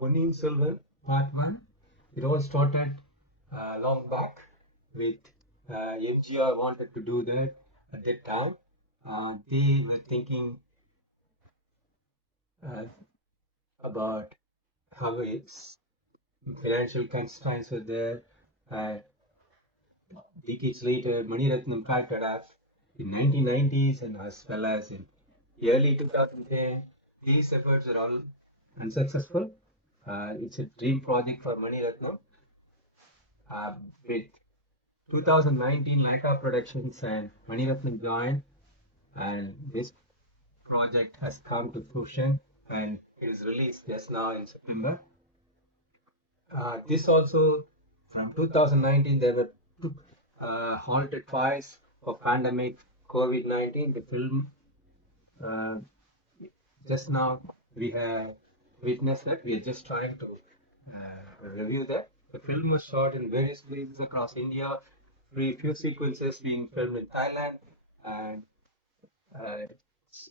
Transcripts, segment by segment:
Ponniyin Selvan, Part 1. It all started long back with MGR wanted to do that at that time. They were thinking uh, about how its financial constraints were there. Uh, Decades later, Mani Ratnam started up in 1990s and as well as in early 2010. These efforts are all unsuccessful. It's a dream project for Mani Ratnam. With 2019 Laika Productions and Mani Ratnam joined, and this project has come to fruition and it is released just now in September. This also from 2019 there were two halted twice for pandemic COVID-19. The film uh, just now we have witnessed that. We are just trying to review that. The film was shot in various places across India. Few sequences being filmed in Thailand, and uh,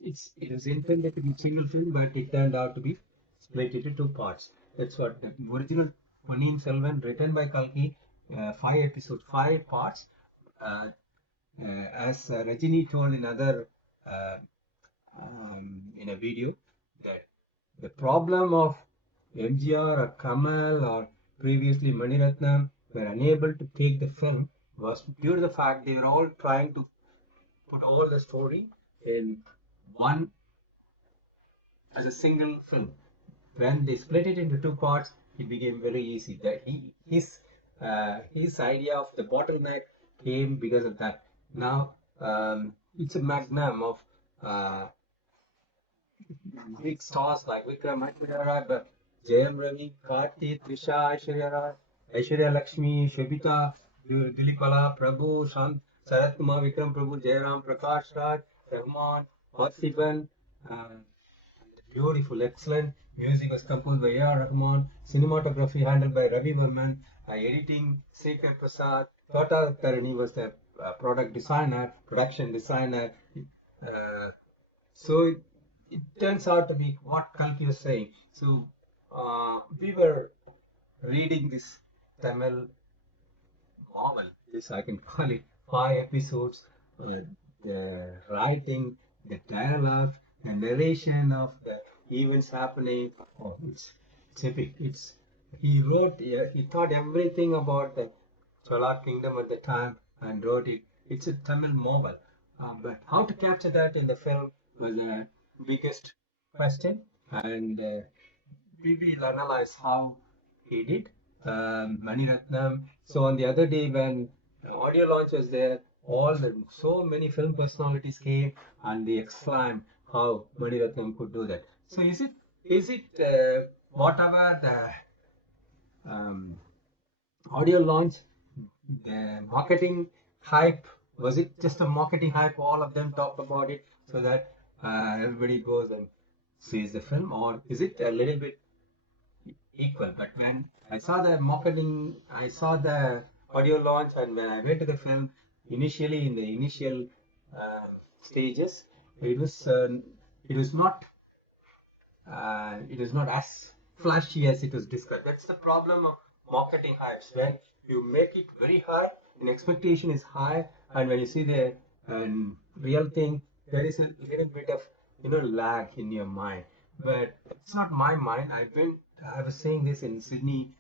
it was intended to be a single film, but it turned out to be split into two parts. That's what the original Ponniyin Selvan, written by Kalki, 5 episodes, 5 parts. Uh, as Rajini told in other uh, in a video, that the problem of MGR or Kamal or previously Mani Ratnam were unable to take the film was due to the fact they were all trying to put all the story in one as a single film. When they split it into two parts, it became very easy. That his idea of the bottleneck came because of that. Now it's a magnum of uh, big stars like Vikram Aishwarya Rai, Jayam Ravi, Karthi, Trisha, Aishwarya Rai, Aishwarya Lakshmi, Shobita, Dilipala, Prabhu, Shant, Sarat Kumar, Vikram Prabhu, Jairam, Prakash Raj, Rahman, Harsiban, beautiful, excellent. Music was composed by A.R. Rahman, cinematography handled by Ravi Varman, editing Sekhar Prasad, Tota Tarani was the product designer, production designer. Uh, so it turns out to be what Kalki was saying. So we were reading this Tamil novel, this I can call it, 5 episodes. The writing, the dialogue, the narration of the events happening. Oh, it's epic. He wrote, yeah, he thought everything about the Chola kingdom at the time and wrote it. It's a Tamil novel. But how to capture that in the film was the biggest question, and we will analyze how he did. Mani Ratnam. So on the other day when audio launch was there, so many film personalities came and they exclaimed how Mani Ratnam could do that. So is it whatever the audio launch, the marketing hype, was it just a marketing hype? All of them talk about it so that everybody goes and sees the film, or is it a little bit equal? But when I saw the marketing, I saw the audio launch, and when I went to the film, initially in the initial stages, it was uh, it was not it is not as flashy as it was described. That's the problem of marketing hypes. When you make it very high, the expectation is high, and when you see the real thing, there is a little bit of lag in your mind. But it's not my mind. I was saying this in Sydney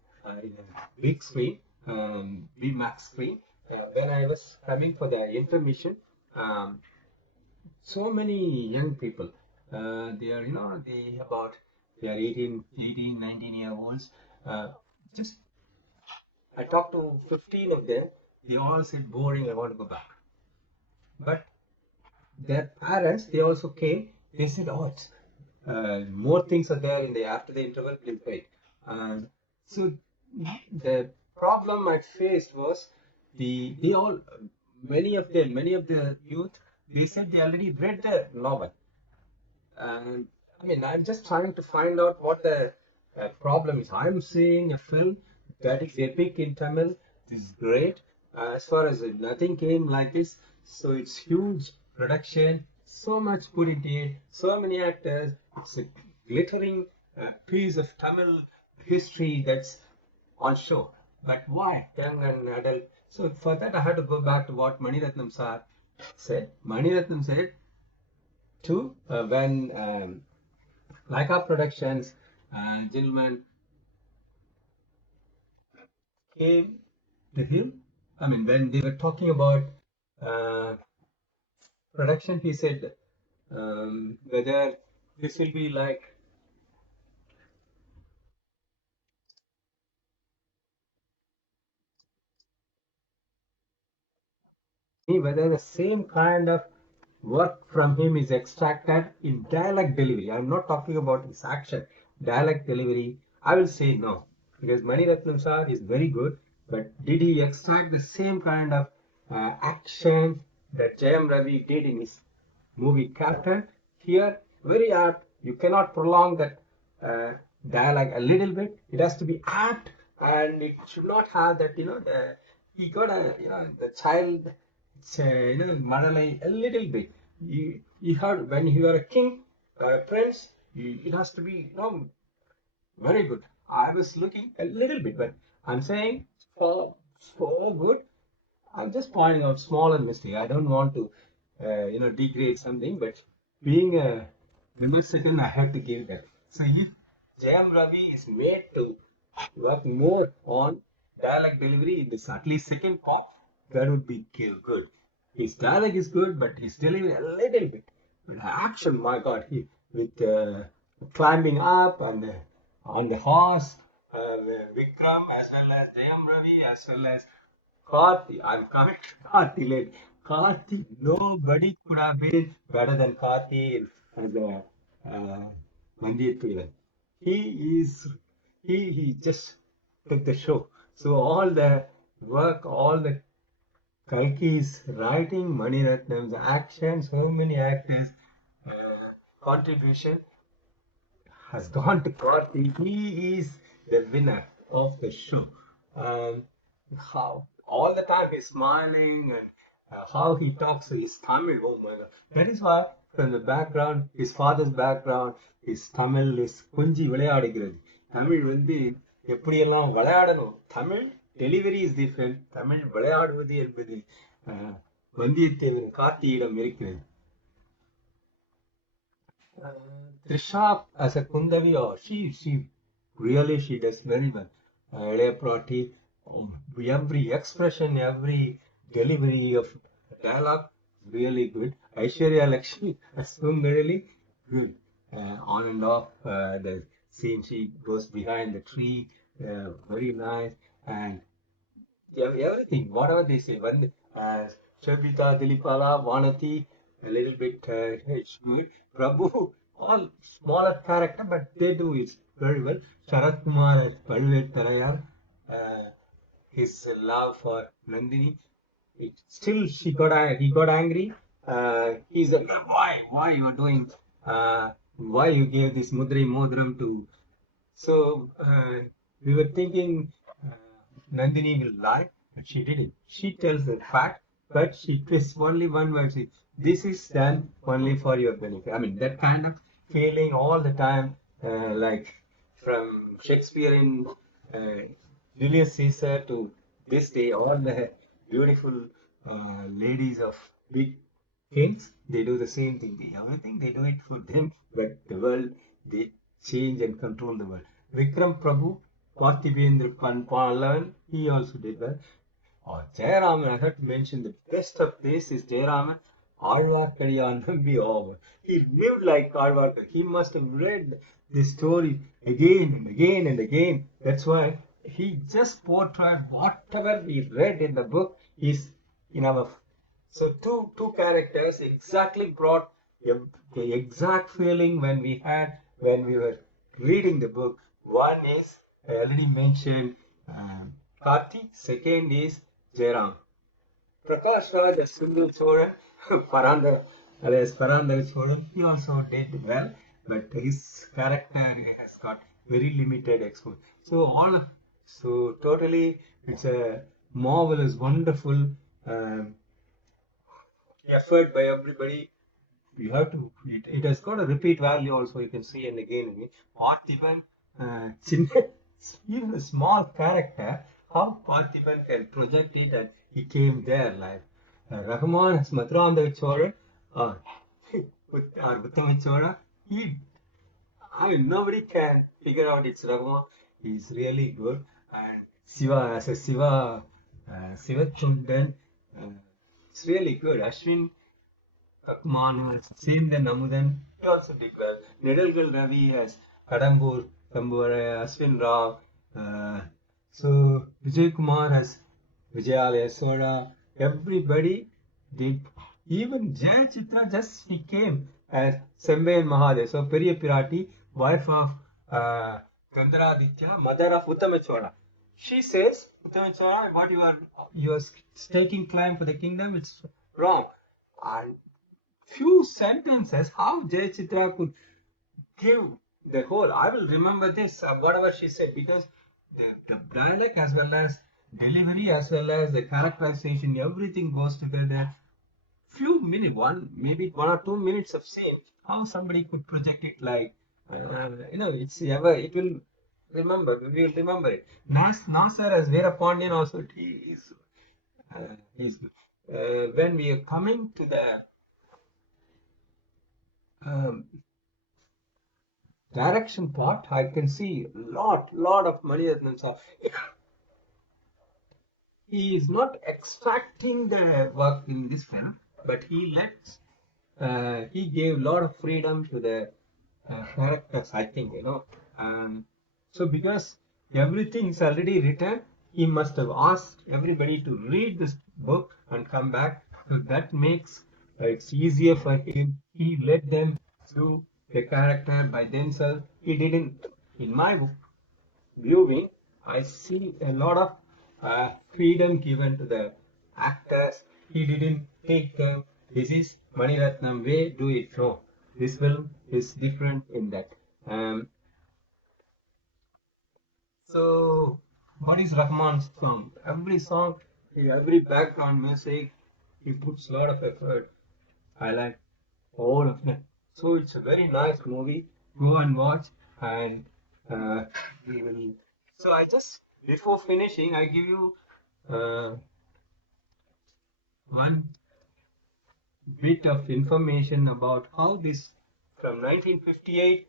in a big screen, VMAX screen. When I was coming for the intermission, um, so many young people. They are, they are 18, 19 year olds. Uh, just, I talked to 15 of them. They all said, boring, I want to go back. But their parents, they also came. They said, oh, it's, more things are there in the after the interval, please wait. So the problem I faced was they all, many of the youth, they said they already read the novel. And I mean, I'm just trying to find out what the problem is. I'm seeing a film that is epic in Tamil. This is great. As far as nothing came like this, so it's huge production, so much put into it, so many actors. It's a glittering piece of Tamil history that's on show. But why young and adult? So for that, I had to go back to what Maniratnam sir said. Maniratnam said to when Laika Productions gentlemen came to him. I mean, when they were talking about uh, production, he said whether this will be like whether the same kind of work from him is extracted in dialect delivery. I'm not talking about his action, dialect delivery. I will say no, because Mani Ratnam sir is very good, but did he extract the same kind of action that Jayam Ravi did in his movie Captain? Here, very apt. You cannot prolong that uh, dialogue a little bit. It has to be apt, and it should not have that. He got a the child Madalai a little bit. You heard when you are a king, prince, it has to be very good. I was looking a little bit, but I'm saying so good. I'm just pointing out smaller mistake. I don't want to degrade something, but being a Vimarshakan, I have to give that. So if Jayam Ravi is made to work more on dialogue delivery in this at least second part, that would be good. His dialogue is good, but his delivery a little bit. Action, my God, he with climbing up and on the horse, Vikram as well as Jayam Ravi as well as Karthi. I'm coming to Karthi late. Karthi, nobody could have been better than Karthi as a Mandiyathulan. He is, he just took the show. So all the work, all the Kalki's writing, Mani Ratnam's action, so many actors' contribution has gone to Karthi. He is the winner of the show. Um, how all the time he's smiling and how he talks his Tamil. Oh my God. That is why from the background, his father's background, his Tamil is கொஞ்சி விளையாடுகிறது. தமிழ் வந்து எப்படியெல்லாம் விளையாடணும். Tamil delivery is different. Tamil விளையாடுவது என்பது வந்தியத்தேவன் கார்த்தியிடம் இருக்கிறது. Uh, Trisha as a Kundavi, oh, she really she does very well. Earlier Prati, every expression, every delivery of dialogue, really good. Aishwarya Lakshmi, really good. On and off the scene, she goes behind the tree, very nice. And everything, whatever they say, when Shabita, Dilipala, Vanati, a little bit it's good. Prabhu, all smaller character, but they do it very well. Sharat Kumar as Palvet Tarayar, his love for Nandini, still he got angry. He's like, why you are doing, why you gave this Mudri Modram to so we were thinking Nandini will lie, but she didn't. She tells the fact, but she twists only one word. This is done only for your benefit. I mean, that kind of feeling all the time, like from Shakespearean Julius Caesar to this day, all the beautiful ladies of big kings, they do the same thing. Everything they do it for them, but the world, they change and control the world. Vikram Prabhu, Partibendra Pallavan, he also did well. Oh, Jayaraman, I had to mention the best of this is Jayaraman. Alvarkadiyan Nambi over. He lived like Alvarkad. He must have read this story again and again and again. That's why he just portrayed whatever we read in the book is in our. So two characters exactly brought the exact feeling when we had when we were reading the book. One is I already mentioned Karthi. Second is Jairam. Prakash Raj as Sundar Choran, Paranda, alias Paranda Choran, he also did well, but his character has got very limited exposure. So totally, it's a marvelous, wonderful effort by everybody. You have to, it has got a repeat value also, you can see and again. Parthiban, Chinna. even a small character, how Parthiban can project it, and he came there like Rahman as Mathura Chola or Uttama Chola. Nobody can figure out it's Rahman. He's really good. And Siva as a Siva Chundan, it's really good. Ashwin Manu, same than Amudan, he also did well. Nedalgal Ravi has Kadambur, Tamburaya, Aswin Rao. So Vijay Kumar has Vijayalaya Sora. Everybody did. Even Jay Chitra just he came as Sembe and Mahadev. So Periya Pirati, wife of Gandaraditya, mother of Uttamachora. She says, Uttamachora, what you are staking claim for the kingdom, it's wrong. And few sentences how Jay Chitra could give the whole. I will remember this, whatever she said, because the dialect as well as delivery as well as the characterization, everything goes together. Few minutes, maybe 1 or 2 minutes of scene, how somebody could project it like, it's ever, it will remember, we will remember it. Nasser as Vera Pondiyin also, he is when we are coming to the direction part, I can see lot of Maniratnam sir. He is not extracting the work in this film, but he gave a lot of freedom to the characters, I think, so because everything is already written, he must have asked everybody to read this book and come back. So that makes it's easier for him. He let them do the character by themselves. He didn't, in my viewing, I see a lot of freedom given to the actors. He didn't take this is Maniratnam way, do it. No, this film is different in that. So, what is Rahman's song? Every song, every background music, he puts a lot of effort. I like all of them. So it's a very nice movie. Go and watch, and we will. So I just before finishing, I give you one bit of information about how this from 1958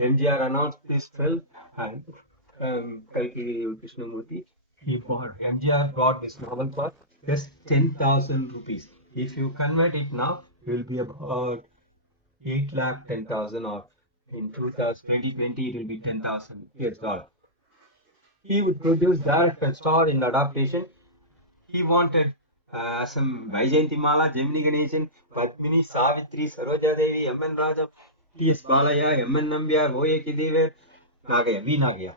MGR announced this film, and Kalki Krishnamurti MGR brought this novel for just 10,000 rupees. If you convert it now, it will be about 8,10,000, or in 2020 it will be 10,000 US dollars. He would produce, direct and star in the adaptation. He wanted some Vaijayantimala, Gemini Ganeshan, Padmini, Savitri, Saroja Devi, M.N. Raja, T.S. Balaya, M.N. Nambiar, O.A. Kidever, Nagaya, V. Nagaya.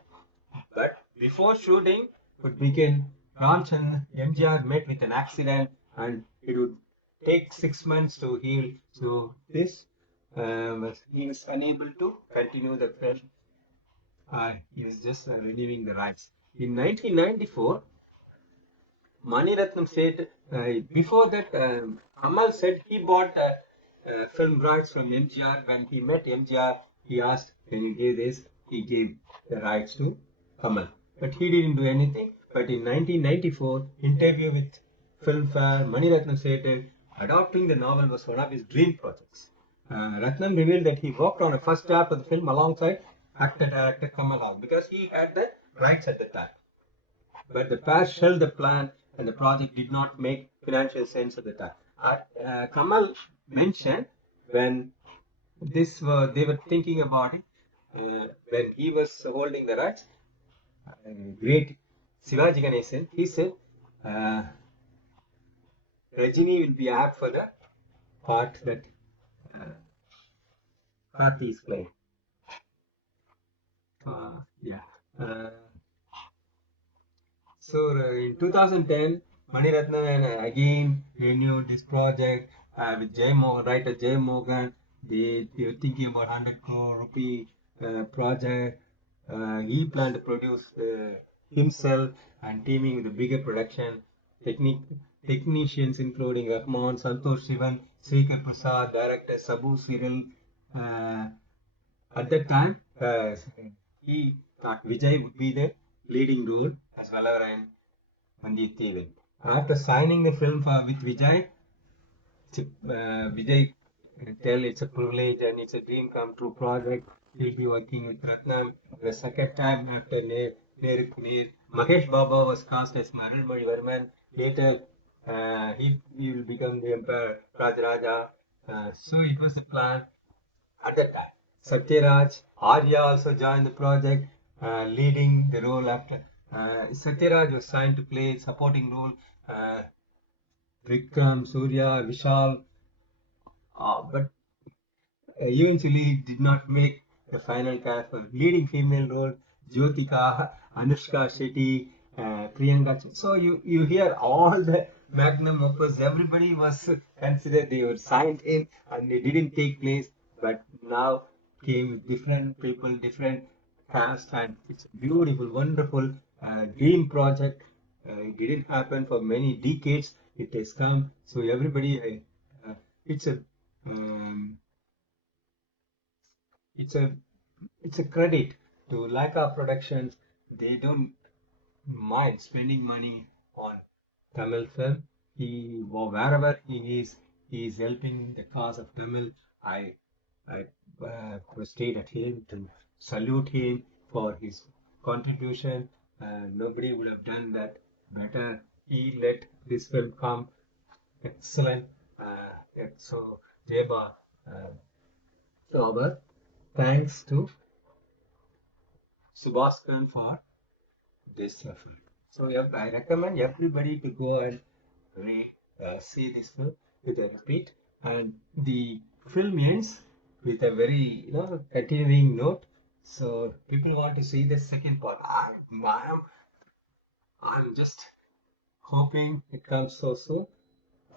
But before shooting would begin, Ramchandra, MGR met with an accident and it would take 6 months to heal. So this he was unable to continue the film. He was just renewing the rights. In 1994, Maniratnam said, before that, Kamal said he bought film rights from MGR. When he met MGR, he asked, can you give this? He gave the rights to Kamal. But he didn't do anything. But in 1994, interview with Filmfare, Maniratnam said adopting the novel was one of his dream projects. Ratnam revealed that he worked on a first draft of the film alongside actor-director Kamal Haq because he had the rights at the time. But the pair shelved the plan and the project did not make financial sense at the time. Kamal mentioned when they were thinking about it, when he was holding the rights, great Shivaji Ganesan, he said, Rajini will be apt for the part that Karthi is playing. So in 2010, Maniratnam again renewed this project with writer Jay Morgan. They were thinking about 100 crore rupee project. He planned to produce himself and teaming with a bigger production. Technicians including Rahman, Santosh Sivan, Srikar Prasad, director Sabu Cyril. At that time, he thought Vijay would be the leading role as Valavaran and Vandiyathevan. After signing the film with Vijay, Vijay tell it's a privilege and it's a dream come true project. He'll be working with Ratnam. The second time after Neruk Neer, Mahesh Baba was cast as Maranmari Varman. Later, he will become the Emperor Rajaraja. So it was the plan at that time. Satyaraj, Arya also joined the project, leading the role after. Satyaraj was signed to play supporting role. Uh, Vikram, Surya, Vishal, but eventually did not make the final cast for leading female role. Jyotika, Anushka Shetty, Priyanka. So you hear all the magnum opus. Everybody was considered they were signed in and they didn't take place. But now came different people, different cast, and it's a beautiful, wonderful dream project. It didn't happen for many decades. It has come. So everybody, it's a um, it's a it's a credit to Leica Productions. They don't mind spending money on Tamil film. Wherever he is helping the cause of Tamil. I stayed at him to salute him for his contribution. Nobody would have done that better. He let this film come excellent. So, Jeba, uh, Robert, thanks to Subhaskan for this film. So I recommend everybody to go and see this film with a repeat. And the film ends with a very continuing note. So people want to see the second part. I'm just hoping it comes so soon.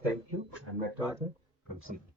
Thank you. I'm Natarajan from Singapore.